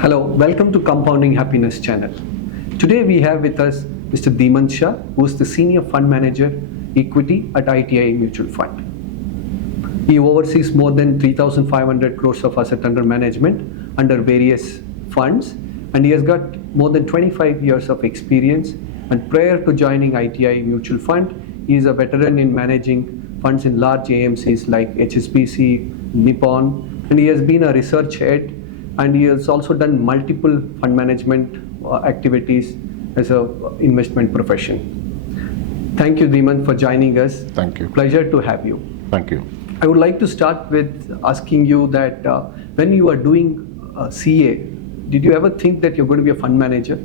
Hello, welcome to Compounding Happiness channel. Today we have with us Mr. Dhimant Shah, who is the Senior Fund Manager, Equity at ITI Mutual Fund. He oversees more than 3,500 crores of asset under management under various funds, and he has got more than 25 years of experience. And prior to joining ITI Mutual Fund, he is a veteran in managing funds in large AMCs like HSBC, Nippon, and he has been a research head, and he has also done multiple fund management activities as an investment profession. Thank you, Dhimant, for joining us. Thank you. Pleasure to have you. Thank you. I would like to start with asking you that when you are doing CA, did you ever think that you're going to be a fund manager?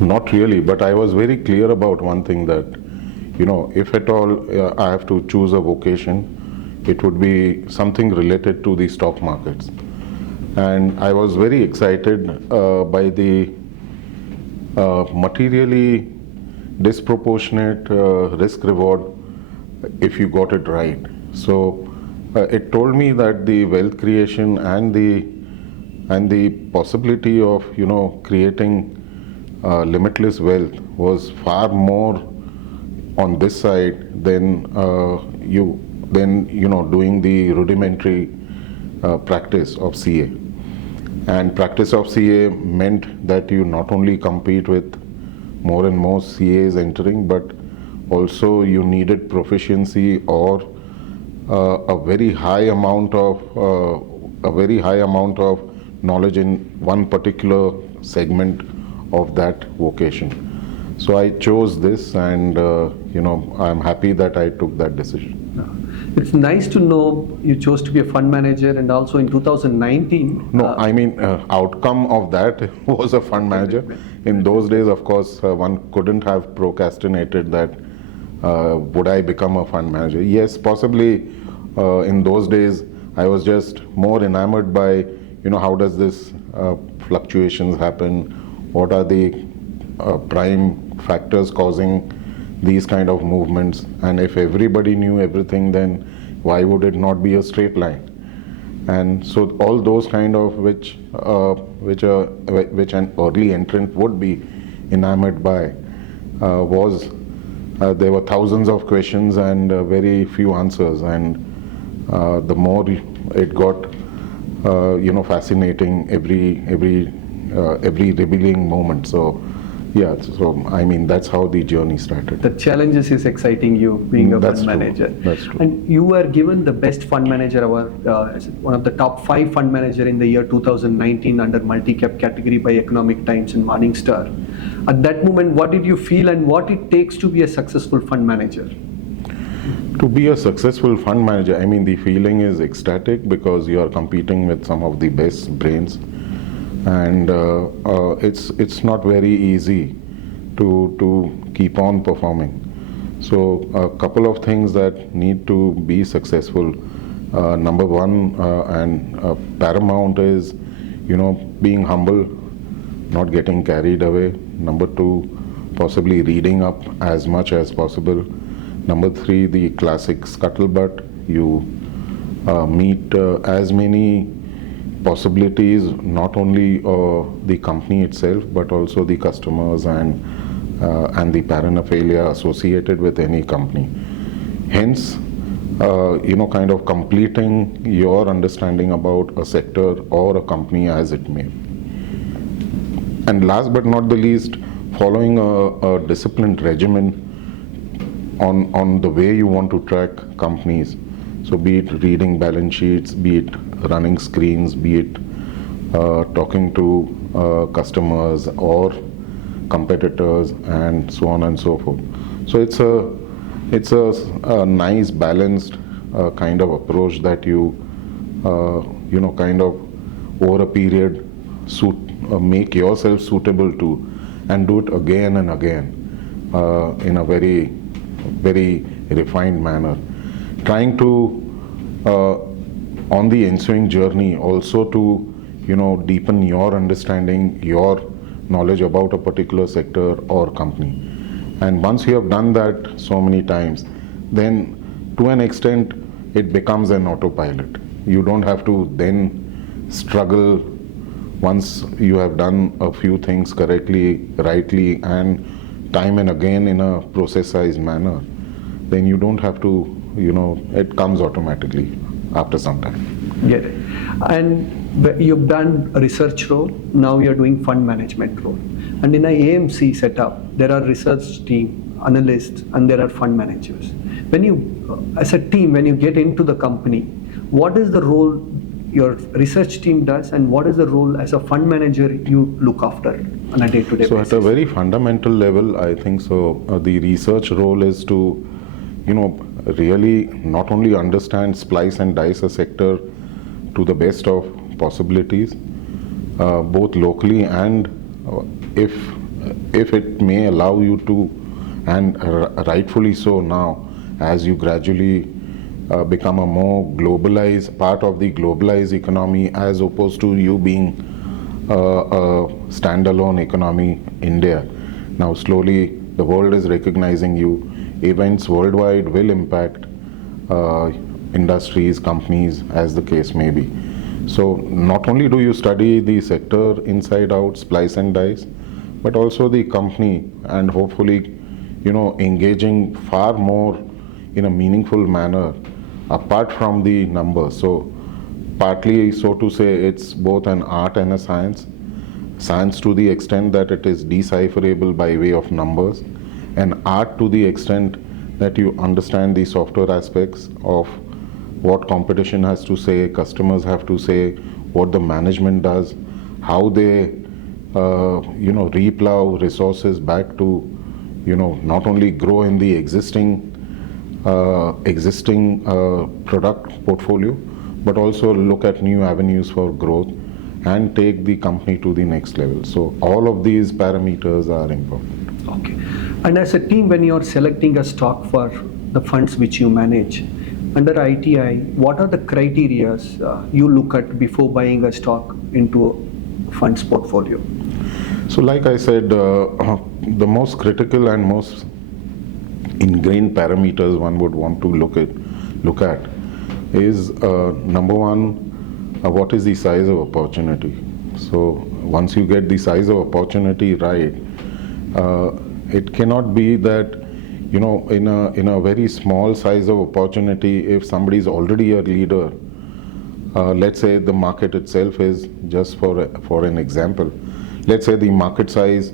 Not really, but I was very clear about one thing that, if at all I have to choose a vocation, it would be something related to the stock markets. And I was very excited by the materially disproportionate risk reward if you got it right. So it told me that the wealth creation and the possibility of creating limitless wealth was far more on this side than doing the rudimentary practice of CA. And practice of CA meant that you not only compete with more and more CAs entering, but also you needed proficiency or a very high amount of knowledge in one particular segment of that vocation. So I chose this, and I'm happy that I took that decision. It's nice to know you chose to be a fund manager, and also in 2019. No, I mean outcome of that was a fund manager. In those days, of course, one couldn't have procrastinated that. Would I become a fund manager? Yes, possibly. In those days, I was just more enamored by, how does this fluctuations happen? What are the prime factors causing these kind of movements? And if everybody knew everything, then why would it not be a straight line? And so all those kind of which an early entrant would be enamored by was there were thousands of questions and very few answers, and the more it got fascinating every revealing moment. So yeah, so I mean that's how the journey started. The challenges is exciting you being a That's fund true. manager. That's true. And you were given the best fund manager award as one of the top 5 fund manager in the year 2019 under multi-cap category by Economic Times and Morningstar. At that moment, what did you feel, and what it takes to be a successful fund manager? To be a successful fund manager, I mean the feeling is ecstatic because you are competing with some of the best brains, and it's not very easy to keep on performing. So a couple of things that need to be successful. Number one and paramount is being humble, not getting carried away. Number two, possibly reading up as much as possible. Number three, the classic scuttlebutt. You meet as many possibilities, not only the company itself, but also the customers and the paraphernalia associated with any company. Hence, kind of completing your understanding about a sector or a company as it may. And last but not the least, following a disciplined regimen on the way you want to track companies. So be it reading balance sheets, be it running screens, be it talking to customers or competitors, and so on and so forth. So it's a nice balanced kind of approach that you kind of over a period make yourself suitable to, and do it again and again in a very refined manner, trying to on the ensuing journey also to deepen your understanding, your knowledge about a particular sector or company. And once you have done that so many times, then to an extent it becomes an autopilot. You don't have to then struggle once you have done a few things correctly, rightly, and time and again in a processized manner, then you don't have to, it comes automatically after some time. Get it. And you've done a research role, now you're doing fund management role. And in an AMC setup, there are research team, analysts, and there are fund managers. When you, as a team, when you get into the company, what is the role your research team does, and what is the role as a fund manager you look after on a day-to-day So basis? at a very fundamental level, I think so, the research role is to, really not only understand, splice and dice a sector to the best of possibilities, both locally and if it may allow you to, and rightfully so now, as you gradually become a more globalized part of the globalized economy, as opposed to you being a standalone economy, India. Now slowly the world is recognizing you. Events worldwide will impact industries, companies, as the case may be. So not only do you study the sector inside out, splice and dice, but also the company, and hopefully, engaging far more in a meaningful manner apart from the numbers. So partly, so to say, it's both an art and a science. Science to the extent that it is decipherable by way of numbers, and art to the extent that you understand the software aspects of what competition has to say, customers have to say, what the management does, how they replow resources back to not only grow in the existing product portfolio, but also look at new avenues for growth and take the company to the next level. So all of these parameters are important. Okay. And as a team, when you're selecting a stock for the funds which you manage, under ITI, what are the criteria you look at before buying a stock into a funds portfolio? So like I said, the most critical and most ingrained parameters one would want to look at is number one, what is the size of opportunity. So once you get the size of opportunity right, it cannot be that in a very small size of opportunity, if somebody is already a leader, let's say the market itself is, just for an example, let's say the market size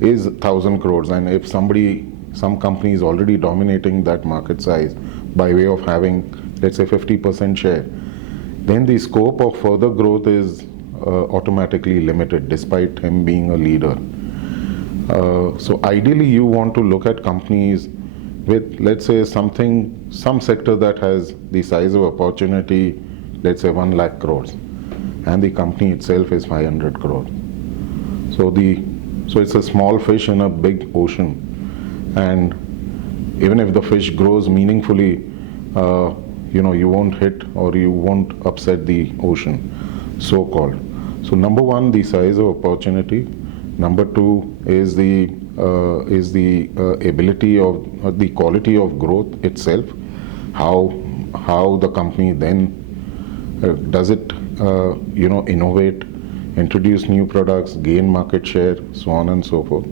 is 1,000 crores, and if some company is already dominating that market size by way of having, let's say, 50% share, then the scope of further growth is automatically limited despite him being a leader. So ideally you want to look at companies with, let's say, some sector that has the size of opportunity, let's say 1 lakh crores, and the company itself is 500 crores. So it's a small fish in a big ocean, and even if the fish grows meaningfully, you won't hit or you won't upset the ocean, so-called. So number one, the size of opportunity. Number two is the ability of the quality of growth itself. How the company then does it innovate, introduce new products, gain market share, so on and so forth.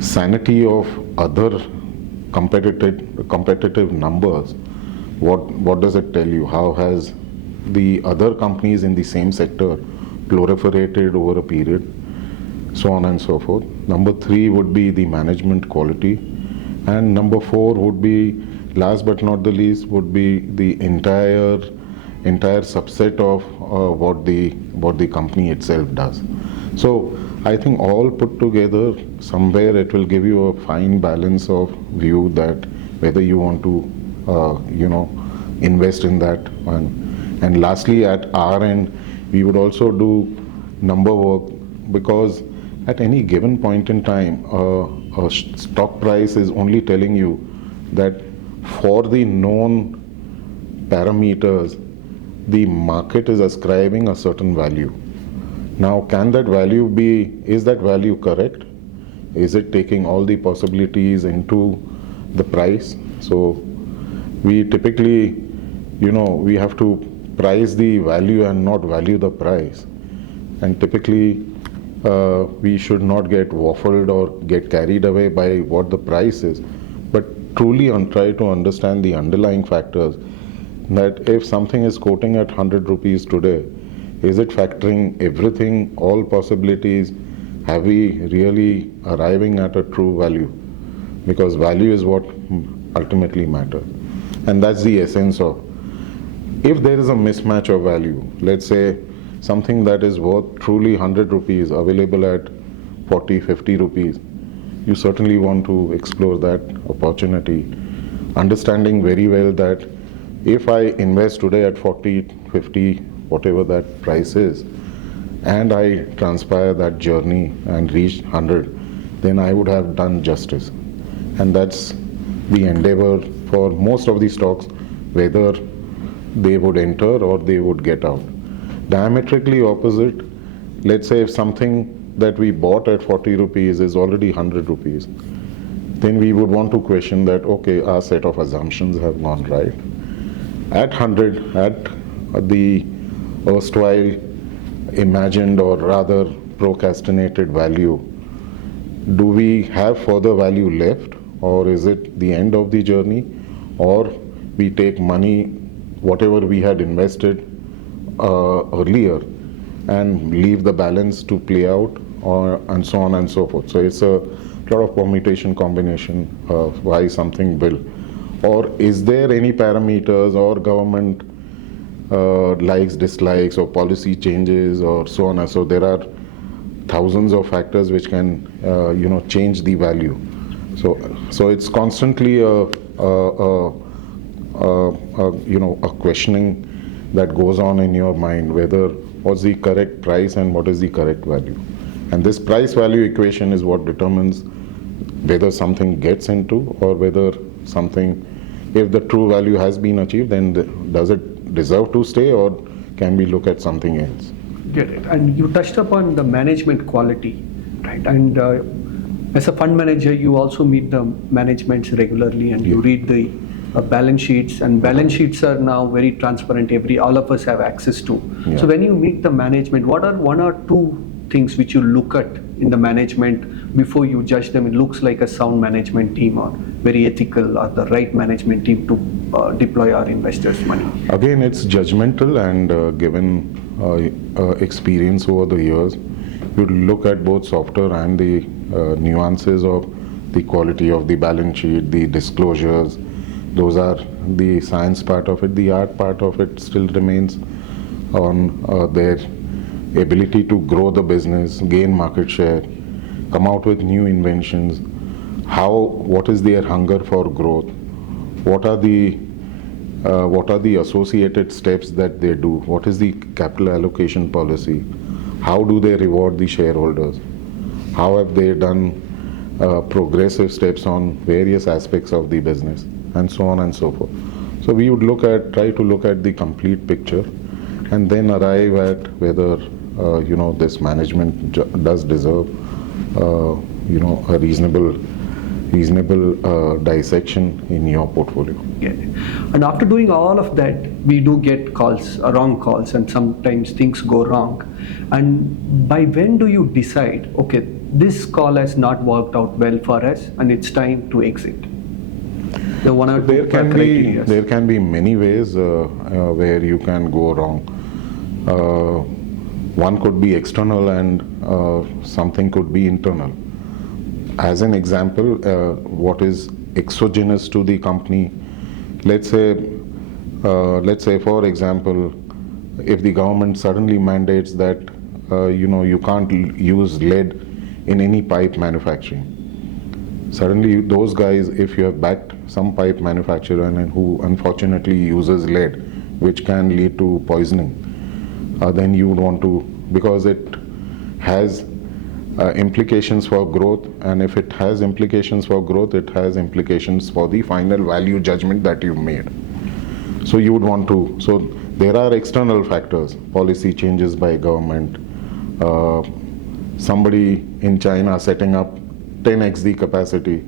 Sanity of other competitive numbers. What does it tell you? How has the other companies in the same sector proliferated over a period? So on and so forth. Number three would be the management quality, and number four would be, last but not the least, would be the entire subset of what the company itself does. So I think all put together, somewhere it will give you a fine balance of view that whether you want to invest in that one. And lastly, at our end, we would also do number work, because at any given point in time, a stock price is only telling you that for the known parameters, the market is ascribing a certain value. Now, can that value is that value correct? Is it taking all the possibilities into the price? So we typically, we have to price the value and not value the price. And typically, we should not get waffled or get carried away by what the price is, but truly try to understand the underlying factors. That if something is quoting at 100 rupees today, is it factoring everything, all possibilities? Have we really arriving at a true value? Because value is what ultimately matters. And that's the essence of, if there is a mismatch of value, let's say something that is worth truly 100 rupees available at 40, 50 rupees, you certainly want to explore that opportunity, understanding very well that if I invest today at 40, 50, whatever that price is, and I transpire that journey and reach 100, then I would have done justice. And that's the endeavor for most of the stocks, whether they would enter or they would get out. Diametrically opposite, let's say if something that we bought at 40 rupees is already 100 rupees, then we would want to question that, okay, our set of assumptions have gone right. At 100, at the erstwhile imagined or rather procrastinated value, do we have further value left, or is it the end of the journey, or we take money, whatever we had invested earlier, and leave the balance to play out, and so on and so forth. So it's a lot of permutation combination of why something will. Or is there any parameters or government likes, dislikes, or policy changes, or so on and so. There are thousands of factors which can change the value. So it's constantly a questioning that goes on in your mind, whether what's the correct price and what is the correct value. And this price value equation is what determines whether something gets into, or whether something, if the true value has been achieved, then does it deserve to stay, or can we look at something else? Get it. And you touched upon the management quality, right? And as a fund manager, you also meet the managements regularly, and you read the balance sheets, and balance sheets are now very transparent. All of us have access to. Yeah. So when you meet the management, what are one or two things which you look at in the management before you judge them? It looks like a sound management team, or very ethical, or the right management team to deploy our investors' money. Again, it's judgmental, and given experience over the years, you look at both softer and the nuances of the quality of the balance sheet, the disclosures. Those are the science part of it. The art part of it still remains on their ability to grow the business, gain market share, come out with new inventions. What is their hunger for growth? What are the associated steps that they do? What is the capital allocation policy? How do they reward the shareholders? How have they done progressive steps on various aspects of the business, and so on and so forth. So we would try to look at the complete picture, and then arrive at whether this management does deserve a reasonable dissection in your portfolio. Yeah. And after doing all of that, we do get calls, wrong calls, and sometimes things go wrong. And by when do you decide, okay, this call has not worked out well for us, and it's time to exit? There can be many ways where you can go wrong. One could be external, and something could be internal. As an example, what is exogenous to the company? Let's say, for example, if the government suddenly mandates that you can't use lead in any pipe manufacturing. Suddenly, those guys, if you have backed some pipe manufacturer and who unfortunately uses lead, which can lead to poisoning, then you would want to, because it has implications for growth, and if it has implications for growth, it has implications for the final value judgment that you made. So you would want to, so there are external factors, policy changes by government, somebody in China setting up 10x the capacity,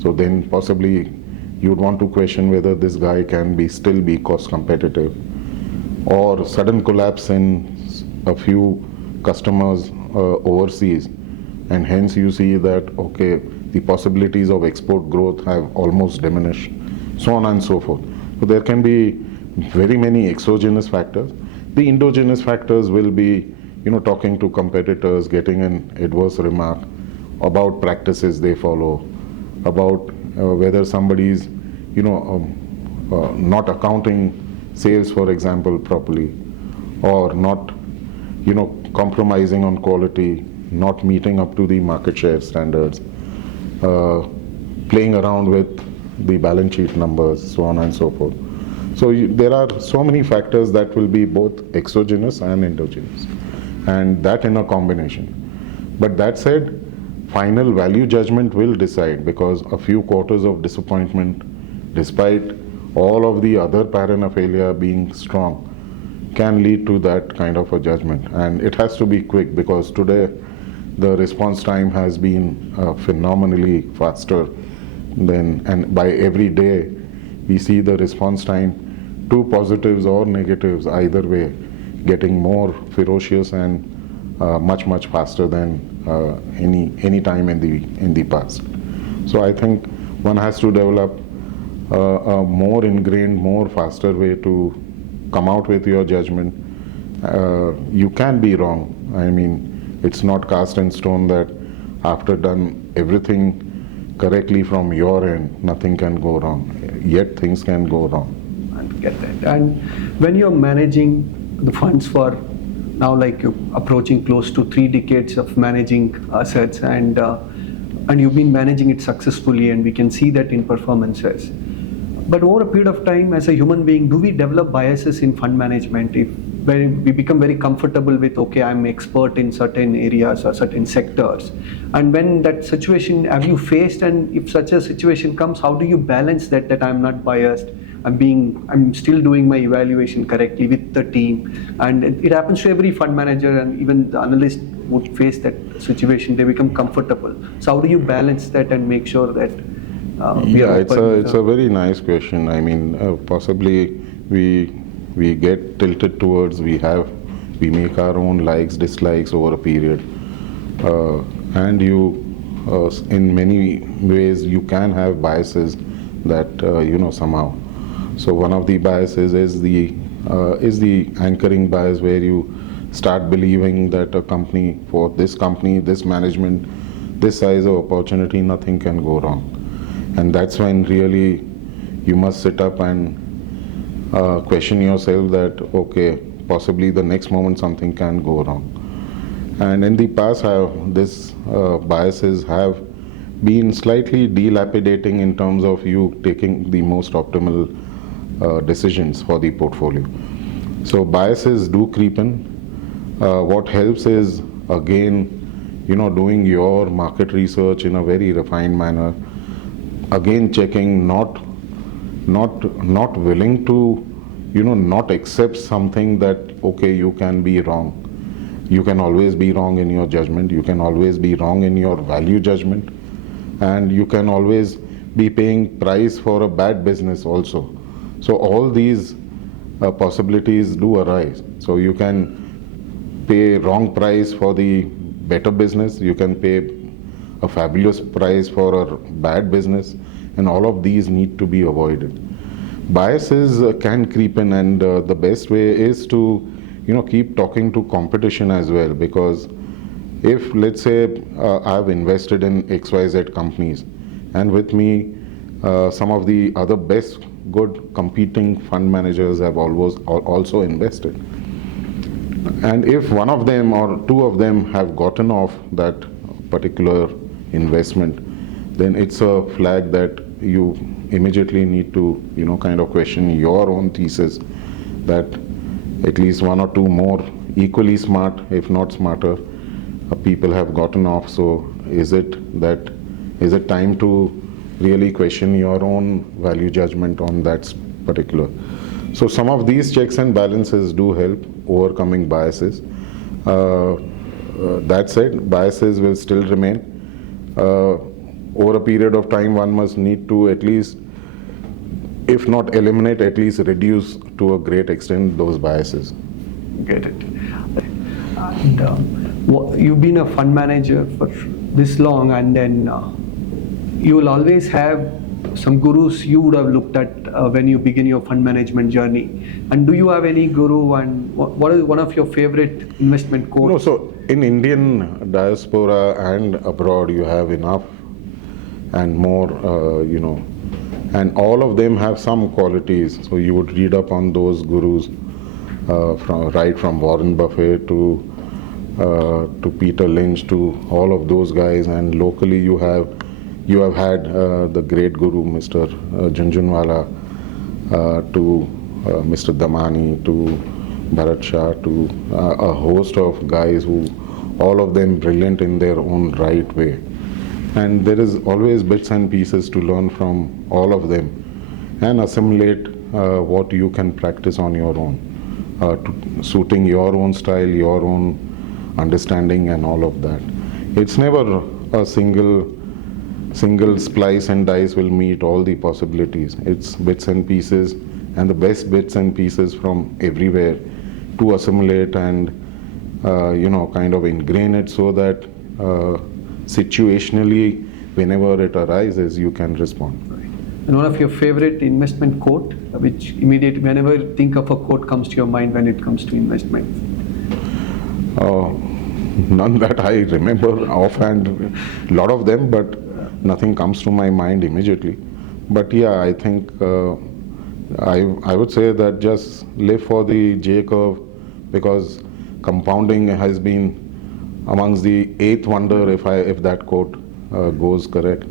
so then possibly you would want to question whether this guy can still be cost competitive. or sudden collapse in a few customers overseas, and hence you see that, okay, the possibilities of export growth have almost diminished, so on and so forth. So there can be very many exogenous factors. The endogenous factors will be, talking to competitors, getting an adverse remark about practices they follow, about whether somebody's, not accounting sales, for example, properly, or not, compromising on quality, not meeting up to the market share standards, playing around with the balance sheet numbers, so on and so forth. So there are so many factors that will be both exogenous and endogenous, and that in a combination. But that said, final value judgment will decide, because a few quarters of disappointment, despite all of the other paraphernalia being strong, can lead to that kind of a judgment. And it has to be quick, because today the response time has been phenomenally faster than, and by every day we see the response time to positives or negatives either way getting more ferocious and much faster than any time in the past. So I think one has to develop a more ingrained, more faster way to come out with your judgment. You can be wrong. I mean, it's not cast in stone that after done everything correctly from your end, nothing can go wrong. Yet things can go wrong. I get that. And when you're managing the funds for now, like you're approaching close to 3 decades of managing assets, and you've been managing it successfully, and we can see that in performances. But over a period of time, as a human being, do we develop biases in fund management? If we become very comfortable with, okay, I'm expert in certain areas or certain sectors, and when that situation, have you faced, and if such a situation comes, how do you balance that I'm not biased, I'm still doing my evaluation correctly with the team? And it happens to every fund manager, and even the analyst would face that situation. They become comfortable. So how do you balance that and make sure that it's a very nice question. I mean, possibly we get tilted towards, we make our own likes, dislikes over a period, and in many ways you can have biases that somehow. So one of the biases is the anchoring bias, where you start believing that this management, this size of opportunity, nothing can go wrong. And that's when really you must sit up and question yourself that, okay, possibly the next moment something can go wrong. And in the past, these biases have been slightly dilapidating in terms of you taking the most optimal decisions for the portfolio. So biases do creep in. What helps is, again, doing your market research in a very refined manner. Again, checking, not willing to, not accept something that, okay, you can be wrong. You can always be wrong in your judgment. You can always be wrong in your value judgment. And you can always be paying price for a bad business also. So all these possibilities do arise. So you can pay wrong price for the better business. You can pay a fabulous price for a bad business, and all of these need to be avoided. Biases can creep in, and the best way is to keep talking to competition as well, because if, let's say, I've invested in XYZ companies, and with me some of the other best good competing fund managers have also invested, and if one of them or two of them have gotten off that particular investment, then it's a flag that you immediately need to kind of question your own thesis, that at least one or two more equally smart, if not smarter, people have gotten off. So is it time to really question your own value judgment on that particular? So some of these checks and balances do help overcoming biases. That said, biases will still remain. Over a period of time, one must need to at least, if not eliminate, at least reduce to a great extent those biases. Get it. And you've been a fund manager for this long, and then you will always have some gurus you would have looked at when you begin your fund management journey. And do you have any guru, and what is one of your favorite investment quotes? No, so in Indian diaspora and abroad, you have enough and more, and all of them have some qualities. So you would read up on those gurus, from Warren Buffett to Peter Lynch, to all of those guys. And locally, you have had the great guru, Mr. Jhunjhunwala, to Mr. Damani, to Bharat Shah, to a host of guys who, all of them brilliant in their own right way. And there is always bits and pieces to learn from all of them and assimilate what you can practice on your own, suiting your own style, your own understanding and all of that. It's never a single splice and dice will meet all the possibilities. It's bits and pieces, and the best bits and pieces from everywhere to assimilate and kind of ingrain it so that situationally, whenever it arises, you can respond. Right. And one of your favorite investment quote, which immediately, whenever you think of a quote, comes to your mind when it comes to investment? None that I remember offhand. A lot of them, but nothing comes to my mind immediately. But yeah, I think I would say that just live for the J curve, because compounding has been amongst the eighth wonder, if that quote goes correct.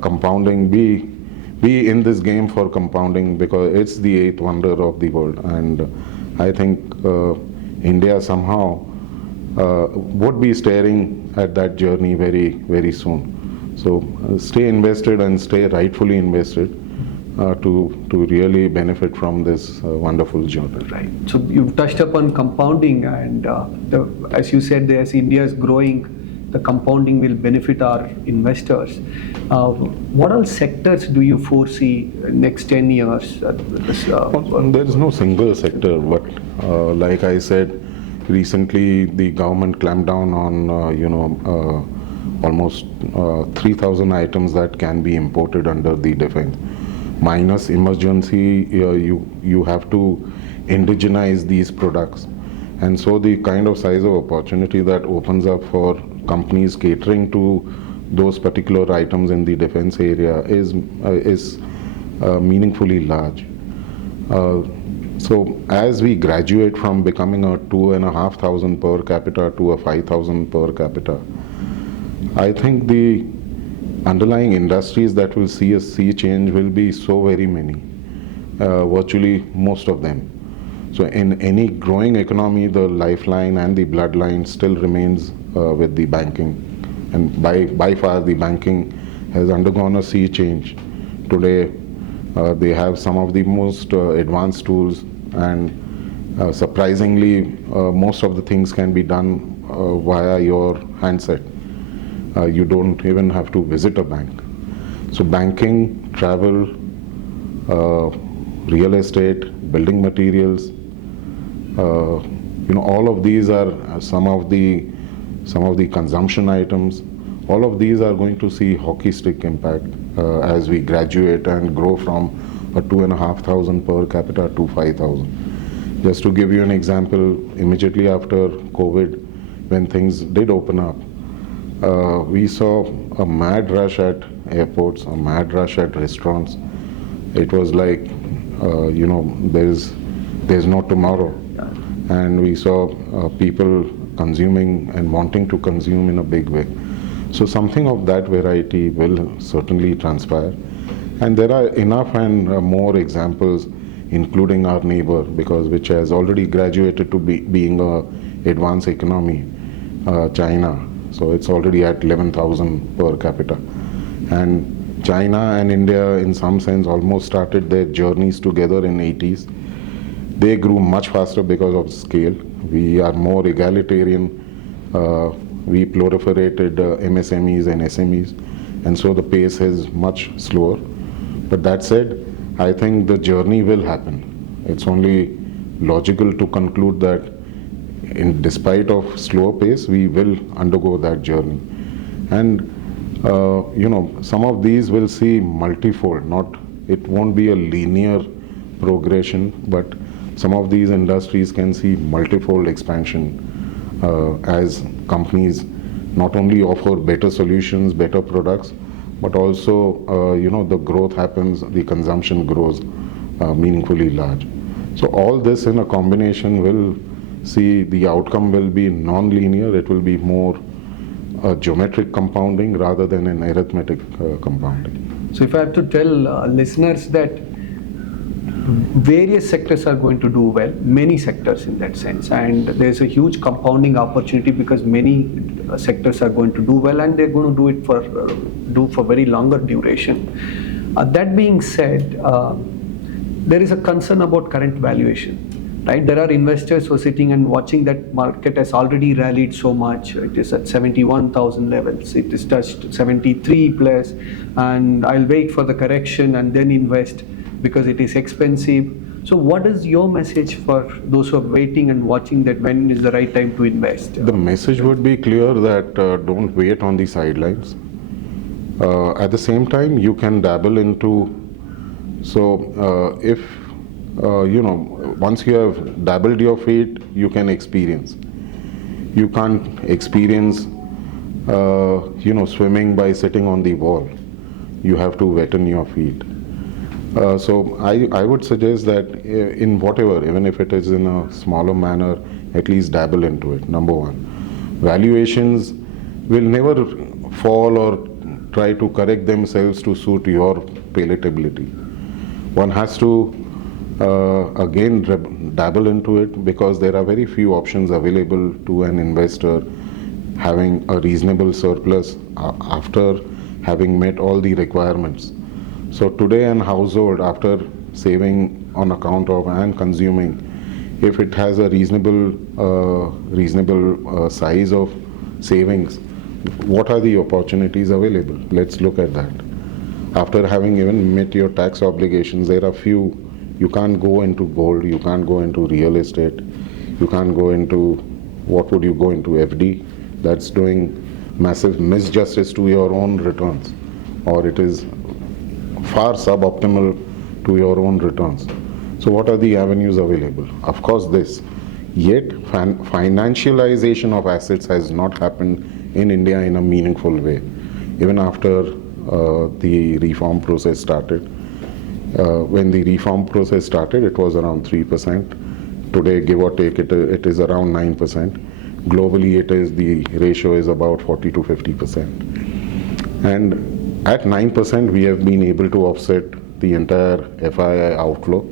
Compounding, be in this game for compounding, because it's the eighth wonder of the world. And I think India somehow would be staring at that journey very, very soon. So stay invested and stay rightfully invested to really benefit from this wonderful journey. Right. So you've touched upon compounding, and as you said, as India is growing, the compounding will benefit our investors. What all sectors do you foresee next 10 years? There is no single sector, but like I said, recently the government clamped down on almost 3,000 items that can be imported under the defense. Minus emergency, you have to indigenize these products. And so the kind of size of opportunity that opens up for companies catering to those particular items in the defense area is meaningfully large. So as we graduate from becoming a 2,500 per capita to a 5,000 per capita, I think the underlying industries that will see a sea change will be so very many, virtually most of them. So in any growing economy, the lifeline and the bloodline still remains with the banking. And by far the banking has undergone a sea change. Today, they have some of the most advanced tools, and surprisingly, most of the things can be done via your handset. You don't even have to visit a bank. So banking, travel, real estate, building materials, all of these are some of the consumption items. All of these are going to see hockey stick impact as we graduate and grow from a 2,500 per capita to 5,000. Just to give you an example, immediately after COVID, when things did open up, we saw a mad rush at airports, a mad rush at restaurants. It was like, there's no tomorrow. And we saw people consuming and wanting to consume in a big way. So something of that variety will certainly transpire. And there are enough and more examples, including our neighbor, which has already graduated to being an advanced economy, China. So it's already at 11,000 per capita. And China and India, in some sense, almost started their journeys together in 80s. They grew much faster because of scale. We are more egalitarian. We proliferated MSMEs and SMEs. And so the pace is much slower. But that said, I think the journey will happen. It's only logical to conclude that despite of slower pace, we will undergo that journey. And some of these will see multifold, it won't be a linear progression, but some of these industries can see multifold expansion as companies not only offer better solutions, better products, but also, the growth happens, the consumption grows meaningfully large. So all this in a combination will see the outcome will be non-linear. It will be more geometric compounding rather than an arithmetic compounding. So if I have to tell listeners that various sectors are going to do well, many sectors in that sense, and there's a huge compounding opportunity because many sectors are going to do well and they're going to do it for very longer duration. That being said, there is a concern about current valuation, right? There are investors who are sitting and watching that market has already rallied so much. It is at 71,000 levels. It is touched 73 plus, and I'll wait for the correction and then invest because it is expensive. So what is your message for those who are waiting and watching that when is the right time to invest? The message would be clear that don't wait on the sidelines. At the same time, you can dabble into, if once you have dabbled your feet, you can experience. You can't experience, swimming by sitting on the wall. You have to wetten your feet. So I would suggest that in whatever, even if it is in a smaller manner, at least dabble into it, number one. Valuations will never fall or try to correct themselves to suit your palatability. One has to again dabble into it because there are very few options available to an investor having a reasonable surplus after having met all the requirements. So today an household, after saving on account of and consuming, if it has a reasonable size of savings, what are the opportunities available? Let's look at that. After having even met your tax obligations, there are few. You can't go into gold, you can't go into real estate, you can't go into, what would you go into, FD? That's doing massive misjustice to your own returns, or it is far suboptimal to your own returns. So what are the avenues available? Of course this. Yet financialization of assets has not happened in India in a meaningful way. Even after the reform process started. When the reform process started, it was around 3%. Today, give or take, it is around 9%. Globally, the ratio is about 40 to 50%. And at 9%, we have been able to offset the entire FII outflow.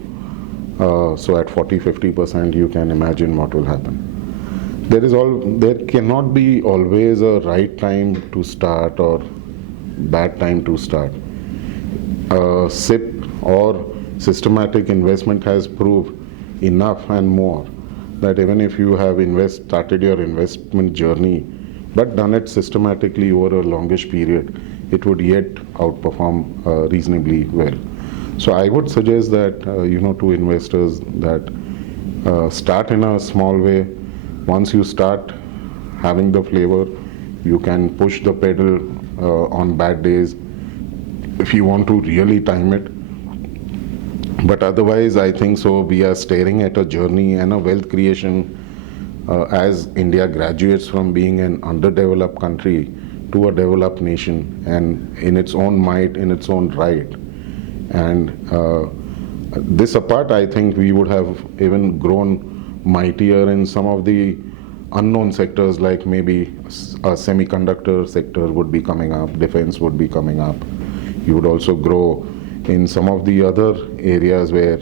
So at 40-50%, you can imagine what will happen. There cannot be always a right time to start or bad time to start. SIP or systematic investment has proved enough and more that even if you have started your investment journey but done it systematically over a longish period, it would yet outperform reasonably well. So I would suggest that to investors that start in a small way. Once you start having the flavor, you can push the pedal on bad days if you want to really time it. But otherwise, I think so we are staring at a journey and a wealth creation as India graduates from being an underdeveloped country to a developed nation, and in its own might, in its own right. And this apart, I think we would have even grown mightier in some of the unknown sectors, like maybe a semiconductor sector would be coming up, defense would be coming up. You would also grow in some of the other areas where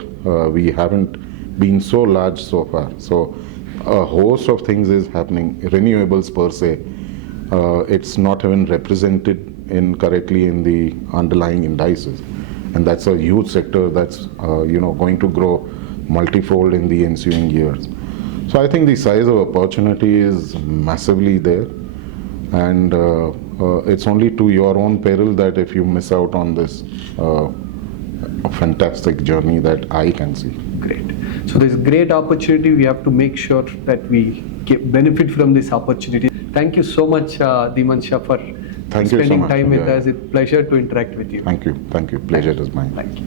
we haven't been so large so far. So a host of things is happening. Renewables per se, it's not even represented correctly in the underlying indices. And that's a huge sector that's going to grow multifold in the ensuing years. So I think the size of opportunity is massively there, and it's only to your own peril that if you miss out on this fantastic journey that I can see. Great. So there's great opportunity. We have to make sure that we benefit from this opportunity. Thank you so much, Dhimant Shah, for Thank you so spending much. time with Yeah. us. It's a pleasure to interact with you. Thank you. Pleasure is mine. Thank you.